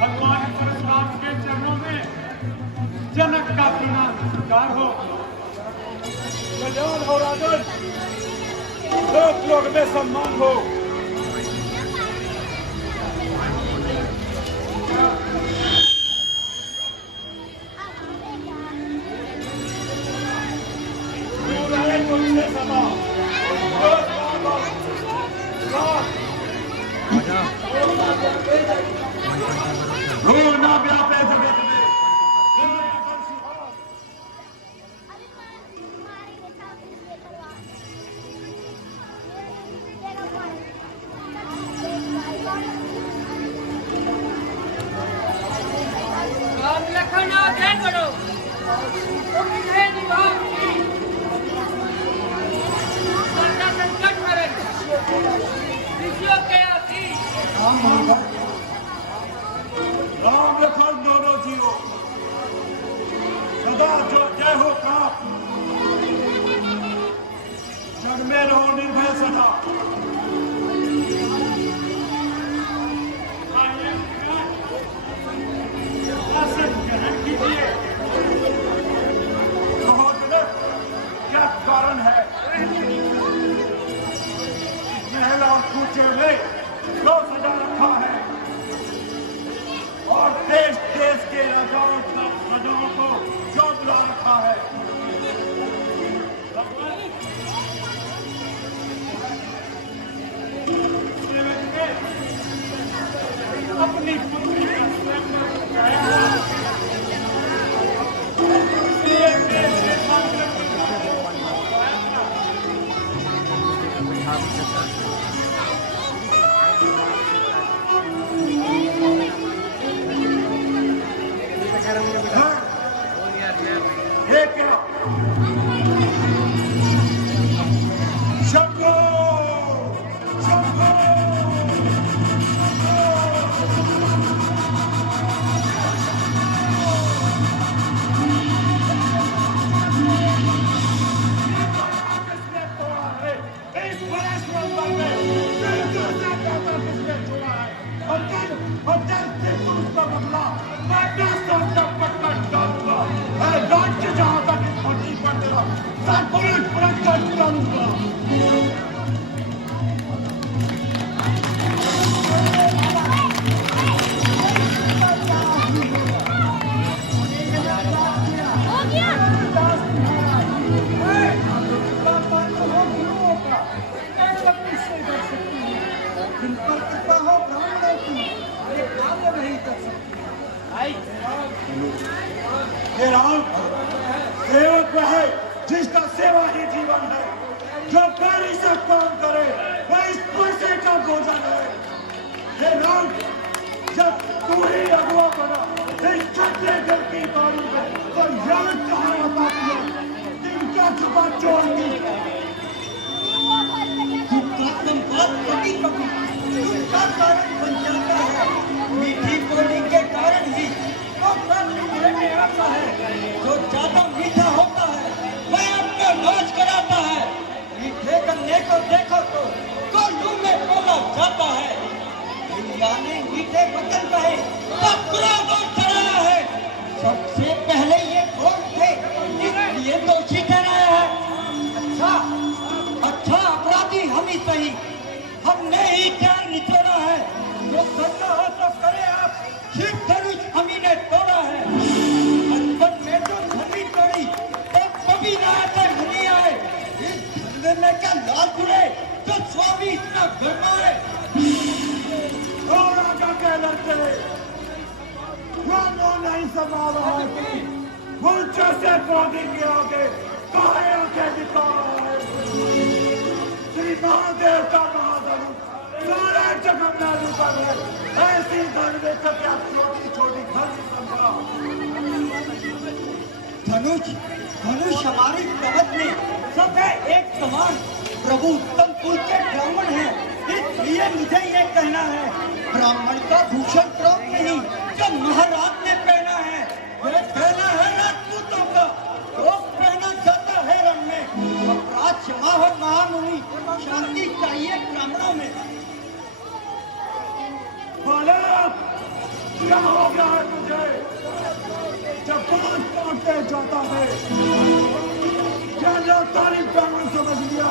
भगवान परशुराम के चरणों में जनक का प्रणाम स्वीकार हो। कल्याण हो राजन, लोक में सम्मान हो। राम लखन दोनों जियो सदा जो जय हो का जग में रहो निर्भय सदा। क्या कारण है महल और कूचे में जो सजा रखा है और देश देश के राजाओं को जो बुला रखा है। अपनी पुत्री का स्वयंवर कराया सेवक है जिसका सेवा ही जीवन है, जो पैरी से काम करे वह इस पैसे का भोजन है। ये राम जब तू ही अगुआ बना इस छठे घर की बारी में तो याद कहाँ बताती है जिनका छुपा चोर की का कारण बन जाता है। मीठी बोली के कारण ही तो में आता है। जो ज्यादा मीठा होता है वह अपना नाच कराता है। मीठे गन्ने को देखो तो मुंह में बोला जाता है। दुनिया ने मीठे बदन कहे तब क्रोध चढ़ाया है। सबसे पहले ये कौन थे इसलिए दोषी ठहराया है। अच्छा अपराधी हम ही सही, हमने ही क्या निचोड़ा है। जो करना हो तो करे आप, शिव धनुष हम ही ने तोड़ा है। बचपन में तो धनी तोड़ी तो कभी ना आते धनी आए। इस धंधे में क्या लाल खुले तो स्वामी इतना गरमाए। राजा के लड़के वो नहीं संभाल रहा है, मुझे से क्रोधी के आगे काहे आंखें दिखा रहा है। श्री महादेव का महाधनु सारे जगत में लुका है। ऐसी धन में क्या छोटी छोटी घर संभा। धनुष हमारी कवच में सब है एक समान। प्रभु उत्तम कुल के ब्राह्मण हैं, इसलिए मुझे ये कहना है ब्राह्मण का भूषण क्रोध नहीं जो महाराज ने पहना है। ये पहना है राजपूतों का, क्रोध पहना जाता है रण में। अपराध क्षमा हो महामुनि, शांति चाहिए ब्राह्मणों में। बालक क्या हो गया है तुझे? जब बात काटते जाता है क्या लोग तारीफ करना समझ लिया?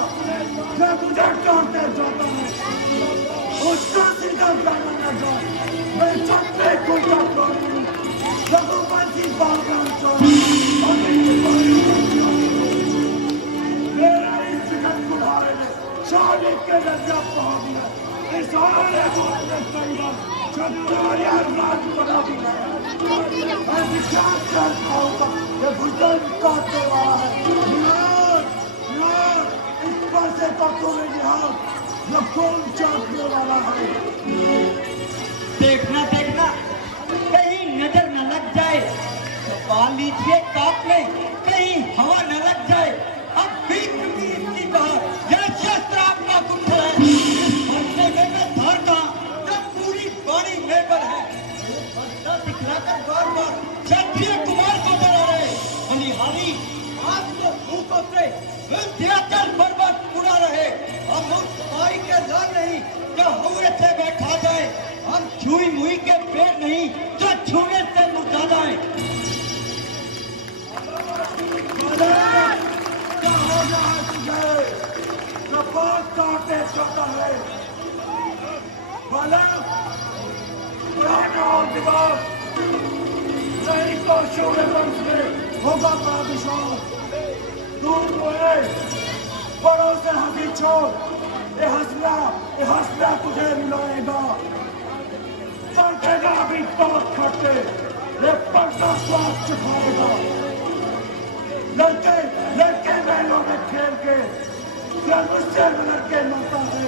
क्या तुझे काटते जाता है उसका सीधा करना न जा। मैं छत्रे को काटता हूँ रघुवंशी बागवान चौड़ा मेरा इस जगत बुढ़ाए ने शादी के दर्जा पहुंच दिया। इस सारे बोलने कई बार छत्रिया राज बना दिया। मैं विचार करता हूँ ये भुजन काटने वाला है। इस पर से पत्तों में लिहाज ये कौन चाटने वाला है? देखना देखना कहीं नजर न लग जाए। छुपा लीजिए काट में कहीं हवा न लग जाए। अब भी इसकी बात यह शस्त्र आपका गुप्त है। मरने में मैं धार का जब पूरी बाणी में पर है बंदा दिखलाकर बार बार क्षत्रिय कुमार को डरा रहे। बलिहारी आपको भूखों से विंध्याचल पर्वत उड़ा रहे। हम उस बारी के लाल नहीं जो हुए से बैठा जाए। हम छुई मुई के पेड़ नहीं जो छूने से मुरझा जाए। क्या हो गया है तुझे? जो बात काटते जाता है बालक पुराना और दिमाग नहीं तो शूर वंश में होगा बादशाह। दूर हुए बड़ों से हंसी छोड़ ये हंसना तुझे मिलाएगा। चलतेगा अभी बहुत खट्टे ये पक्का स्वाद चुकाएगा। लड़के बैलों में खेल के क्या मुझसे लड़के मरता है?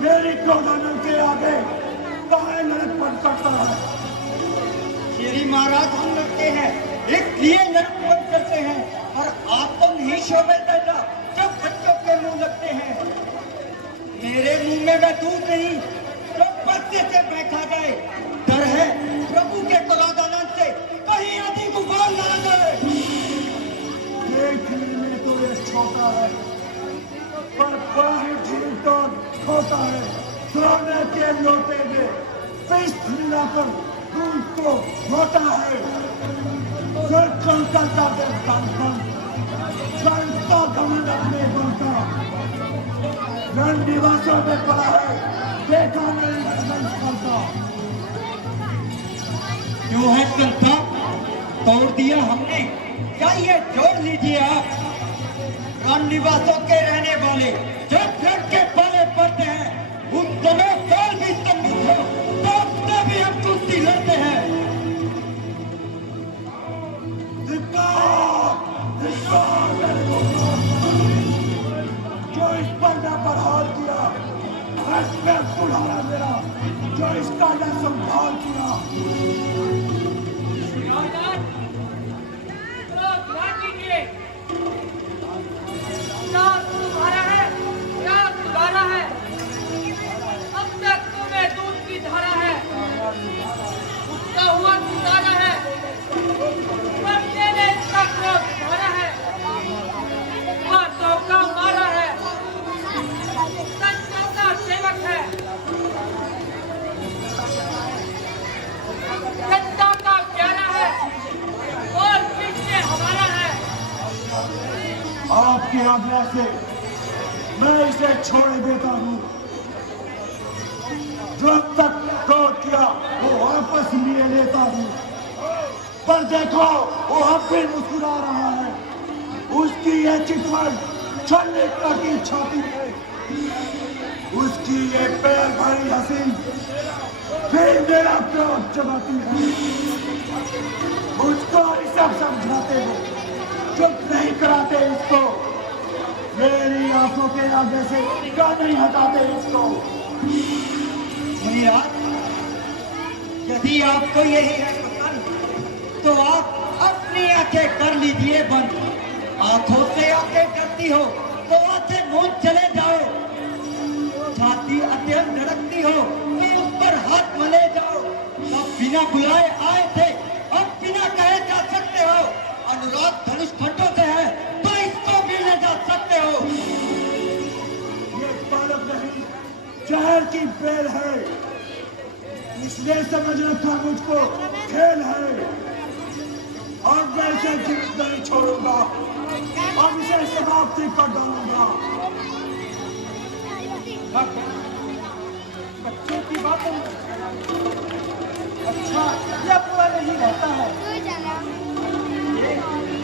मेरी क्रोधानल के आगे काहे लड़कपन करता है? श्री महाराज हम लड़ते हैं इसलिए लड़कपन करते हैं और आप तो नहीं शोभे देता जब बच्चों के मुंह लगते हैं। मेरे मुंह में वह दूध नहीं जो बच्चे से बैठा जाए। डर है प्रभु के क्रोधानल से कहीं अधिक उबाल ना जाए। देखने में तो ये छोटा है पर बाहर झील तो छोटा है। सोने के लोटे में पिष्ट मिलाकर दूध को होता है। सर्कल करता दे बनता घमंड अपने बनता रण निवासों में पड़ा है। देखा नहीं करता जो है करता तोड़ दिया हमने। क्या ये जोड़ लीजिए आप रण निवासों के रहने वाले जो घर के पले पड़ते हैं उन दोनों साल भी सम्मुख हो तो उससे भी हम कुश्ती लड़ते हैं। जो इस पर न बहाल किया बुढ़ाना मेरा जो इसका न संभाल किया। तुम्हारा है क्या तुम्हारा है? अब तक तुम्हें दूध की धारा है उसका हुआ तुम्हारा है पर तेरे इसका क्रोध भरा है। बातों का मारा है सत्यों का सेवक है जनता का प्यारा है और पीछे हमारा है। आपकी आज्ञा से मैं इसे छोड़ देता हूँ। जो अब तक क्रोध किया वो वापस लिए लेता हूँ। पर देखो वो अब भी मुस्कुरा रहा है। उसकी ये चितवन छलने की छाती है। उसकी ये पैर भरी हंसी फिर मेरा क्रोध चबाती है। मुझको ही सब समझाते हो चुप नहीं कराते इसको। मेरी आंखों के आगे से क्या नहीं हटाते इसको। यदि आपको यही है पसंद तो आप अपनी आंखें कर लीजिए बंद। आंखों से आंखें करती हो तो आंखें मूंद चले जाओ। छाती अत्यंत धड़कती हो तो उस पर हाथ मले जाओ। आप बिना बुलाए आए थे अब बिना कहे जा सकते हो। अनुराग धनुष खंडों से है तो इसको मिलने जा सकते हो। ये बालक नहीं जहर की बेल है। इसने समझ रखा मुझको खेल है और मैं इसे जीवित नहीं छोड़ूंगा। अब इसे समाप्ति कर डालूंगा। बच्चों की बातों में अच्छा यह पूरा नहीं रहता है।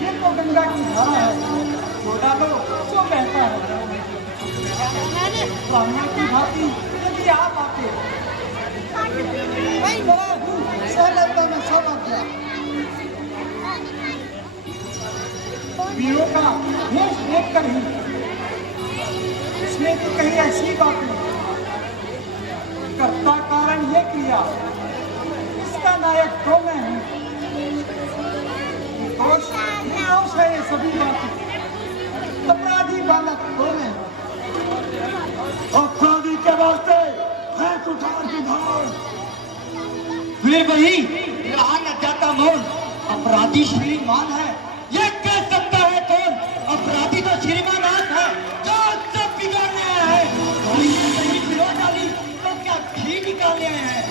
ये तो गंगा की धारा है, छोटा लो तो बहता है। ब्राह्मण की भांति यदि आप आते सहलता में सब आ गया। वीरों का वेश देख कर ही इसमें तो कहीं ऐसी बात नहीं। कर्ता कारण ये क्रिया, इसका नायक तो मैं हूँ। निर्दोष है ये सभी बातें, अपराधी बालक तो मैं हूँ। अपराधी के वास्ते है कुठार की धार। वीर वही रहा न जाता मौन, अपराधी श्रीमान है ये कह सकता है कौन? अपराधी तो श्रीमान आप है जो सब बिगाड़ने आया है। कोई नहीं बिगड़ डाली तो क्या घी निकालने आए हैं?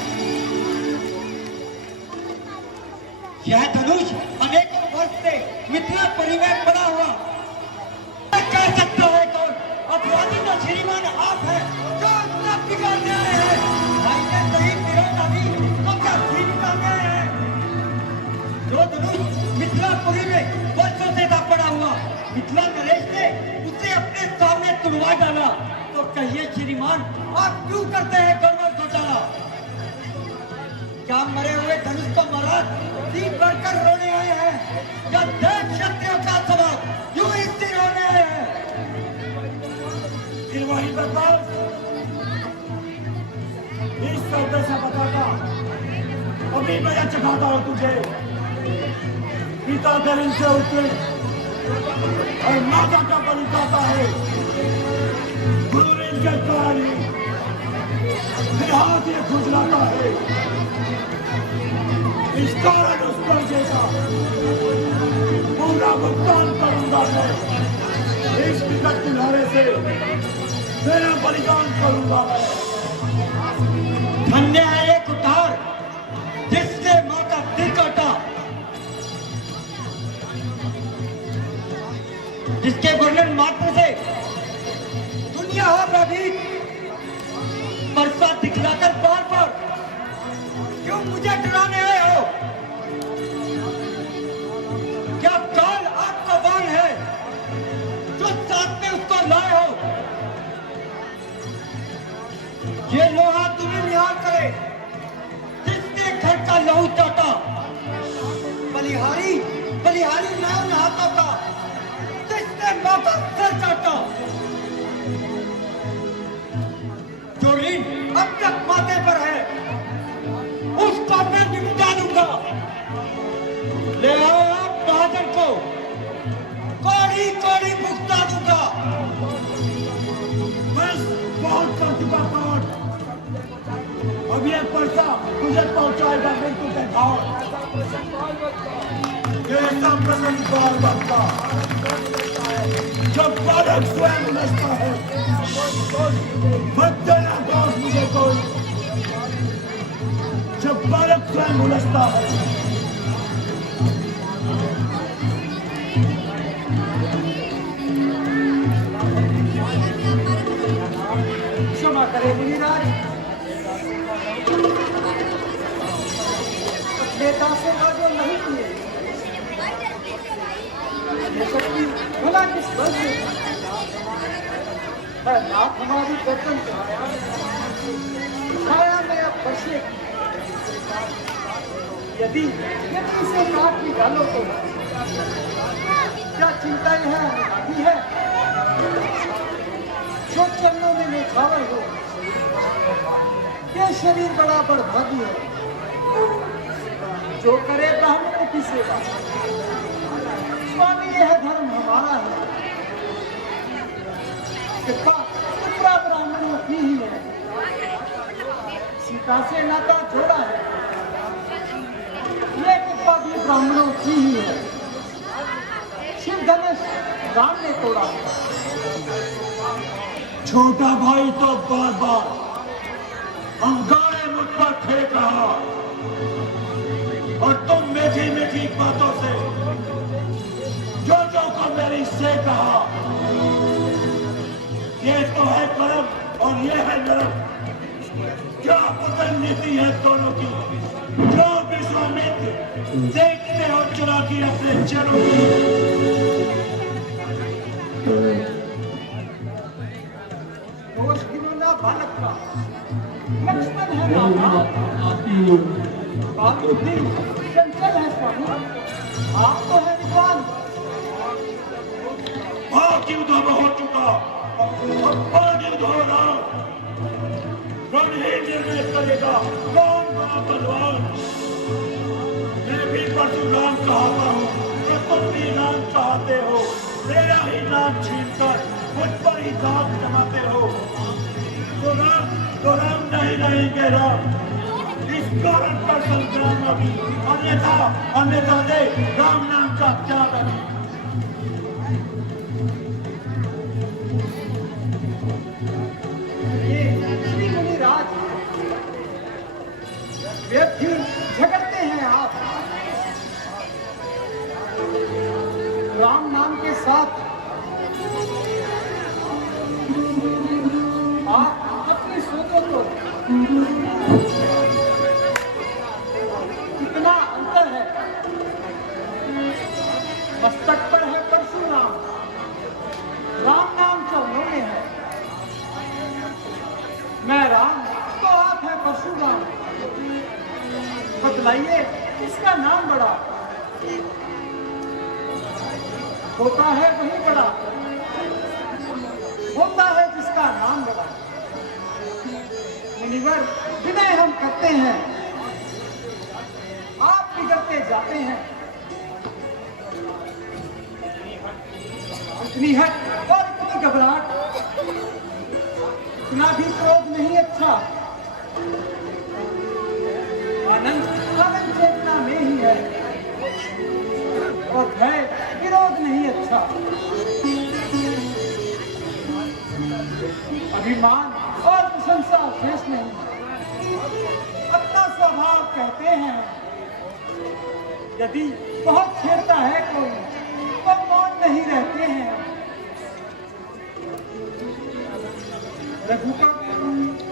यह धनुष अनेकों वर्ष से मिथिलापुरी में पड़ा हुआ, कह सकता है कौन? अपराधी तो श्रीमान आप है जो सब बिगाड़ने आए हैं। भाई ने नहीं बिगड़ डाली तो क्या घी निकालने आए हैं? जो धनुष मिथिलापुरी में वर्षों से था पड़ा हुआ, मिथिला नरेश ने उसे अपने सामने तुड़वा डाला। तो कहिए श्रीमान आप क्यों करते हैं गड़बड़ घोटाला? क्या मरे हुए धनुष को महाराज दिन भरकर रोने आए हैं या देख क्षत्रियों का स्वभाव यूं ही स्थिर होने आए हैं? फिर वही बताओ, इस सौदे से बताता अभी मैं यह चखाता हूँ तुझे। पिता गरीब से उतरे और माता का बलि पाता है। गुरु ऋण के कारण हाथ ये खुजलाता है। इस कारण उस कर्जे का पूरा भुगतान करूंगा मैं। इस विकट किनारे से मेरा बलिदान करूंगा मैं। धन्य है ये कुठार जिसने माँ का दिल काटा, जिसके वर्णन मात्र से दुनिया हो भ्रमित। परसा दिखलाकर बार बार क्यों मुझे डराने आए हो? क्या काल आपका बाण है जो साथ में उसको लाए हो? ये लोहा तुम्हें निहार करे जिसने घर का लहू चाटा। बलिहारी बलिहारी नाम नहाता था जिसने माता सर चाटा। जो ऋण अब तक माथे पर है उसको मैं निपटा दूंगा। ले आओ आप बहादुर को, कौड़ी कौड़ी भुगता दूंगा। बस बहुत कर चुका पाठ। अब ये पैसा तुझे पहुंचाएगा मृत्यु के घाट। ऐसा प्रसन्न गौर बनता जब बालक स्वयं उलझता है। मत देना दोष मुझे कोई जब बालक स्वयं उलझता है। क्षमा करे मुनिराज, नेता से जो नहीं किए ये शक्ति भला किस बल से? मैं नाथ हमारी गर्दन छाया में अब बसे। यदि इसे काट भी डालो तो क्या चिंता यह आती है जो चरणों में निछावर हो? ये शरीर बड़ा बड़भागी है जो करे ब्राह्मणों की सेवा। स्वामी यह धर्म हमारा है, कृपा कृपा ब्राह्मणों की ही है। सीता से नाता जोड़ा है, ये कृपा भी ब्राह्मणों की ही है। शिव धनुष राम ने तोड़ा, छोटा भाई तो बार बार अंगारे मुक्त पर फेंक रहा और तुम मीठी मीठी बातों से जो को मेरी से कहा। ये तो है कर्म और ये है नरम। क्या पतन नीति है दोनों की, जो विश्वामित्र देखते हो चुरा की अपने चरों दोषहीनों बालक का लक्ष्मण है राजा, बात बुद्धि चंचल है स्वामी, आप तो है विद्वान। युद्ध हो चुका और पान युद्ध हो रहा। रण ही निर्णय करेगा कौन बड़ा बलवान। मैं भी परशुराम कहता हूँ, तुम भी नाम चाहते हो। मेरा ही नाम छीनकर मुझ पर ही दाग जमाते हो। तो राम नहीं रहेंगे राम। इस कारण पर संग्राम अभी, अन्यथा दे राम नाम का त्याग अभी। श्री मुनिराज, व्यक्ति झगड़ते हैं आप। राम नाम के साथ आप अपनी सोचो तो कितना अंतर है। मस्तक पर है परशुराम, राम नाम चरणों में है। मैं राम तो आप है परशुराम, बतलाइए किसका नाम बड़ा। होता है वही बड़ा, होता है जिसका नाम बड़ा। मुनिवर विनय हम करते हैं, आप बिगड़ते जाते हैं। इतनी हट और इतनी घबराहट, इतना भी क्रोध नहीं अच्छा। आनंद आनंद चेतना में ही है और भय विरोध नहीं अच्छा। अभिमान और प्रशंसा शेष नहीं। अपना स्वभाव कहते हैं, यदि बहुत छेड़ता है कोई तो मौन नहीं रहते हैं।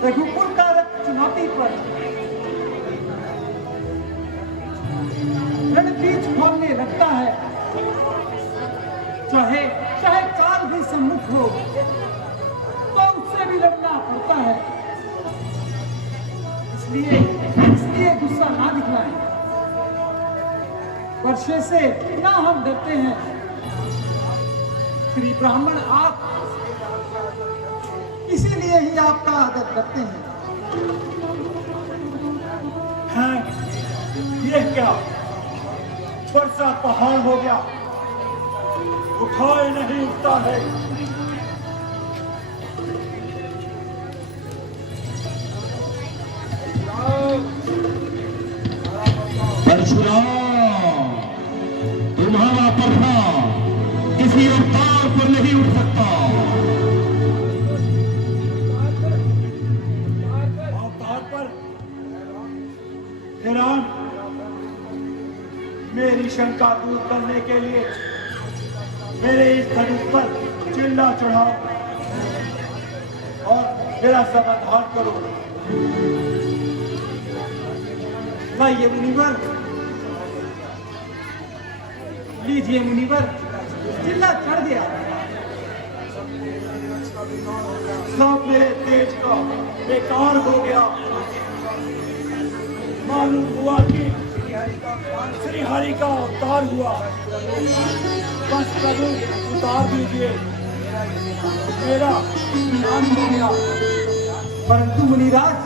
रघुकुल का रथ चुनौती पर रणबीच खोलने लगता है। चाहे चाहे काल भी सम्मुख हो तो उससे भी लड़ना पड़ता है। इसलिए गुस्सा ना दिखलाएं। वर्षे से ना हम डरते हैं। श्री ब्राह्मण आप, इसीलिए ही आपका आदर करते हैं। ये क्या वर्षा पहाड़ हो गया, उठाए नहीं उठता है। परशुराम, तुम्हारा पर्दा किसी अवतार पर नहीं उठ सकता। अवतार पर राम, मेरी शंका दूर करने के लिए मेरे इस धनुष पर चिल्ला चढ़ाओ और मेरा समाधान करो। लाइए मुनिवर, लीजिए मुनिवर, चिल्ला चढ़ गया। सब मेरे तेज का बेकार हो गया। मालूम हुआ कि श्री हरि का अवतार हुआ। बस प्रभु उतार दीजिए, मेरा इत्मीनान हो गया। परंतु मुनिराज,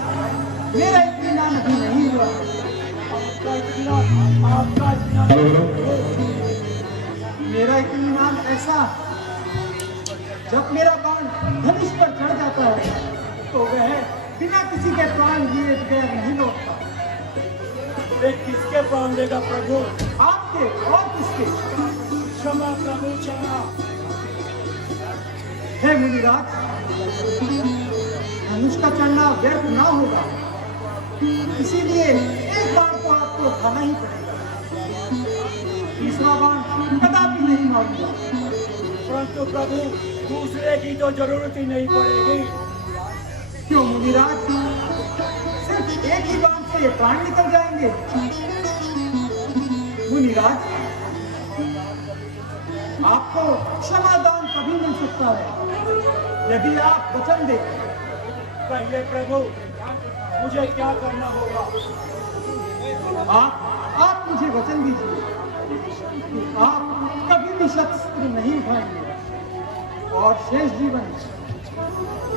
मेरा इत्मीनान अभी नहीं हुआ। आपका इत्मीनान मेरा इत्मीनान ऐसा, जब मेरा बाण धनुष पर चढ़ जाता है तो वह बिना किसी के प्राण लिए बगैर नहीं लौटता। किसके प्राण लेगा प्रभु? आपके और किसके? क्षमा प्रभु, क्षमा। हे मुनिराज, धनुष का चढ़ना व्यर्थ ना होगा। इसीलिए एक बार तो आपको खाना ही पड़ेगा। तीसरा बाण कदापि नहीं मारूंगा। परंतु प्रभु दूसरे की तो जरूरत ही नहीं पड़ेगी। क्यों मुनिराज, सिर्फ एक ही बाण से प्राण निकल जाएंगे? मुनिराज, आपको क्षमादान तभी मिल सकता है यदि आप वचन दें। कहिए प्रभु, मुझे क्या करना होगा? आप मुझे वचन दीजिए कि आप कभी भी शस्त्र नहीं उठाएंगे और शेष जीवन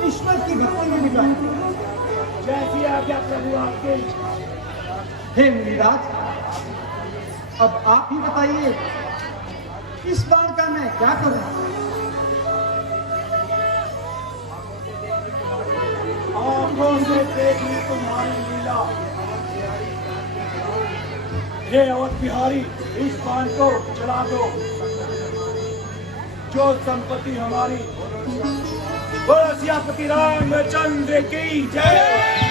ईश्वर की भक्ति में बिताएंगे। जैसी आज्ञा प्रभु आपके। हे मुनिराज, अब आप ही बताइए, इस बार का मैं क्या करूं? आंखों से देखी तुम्हारी लीला। हे अवध बिहारी, इस बाण को चला दो। जो संपत्ति हमारी, बोलो सियापति रामचंद्र की जय।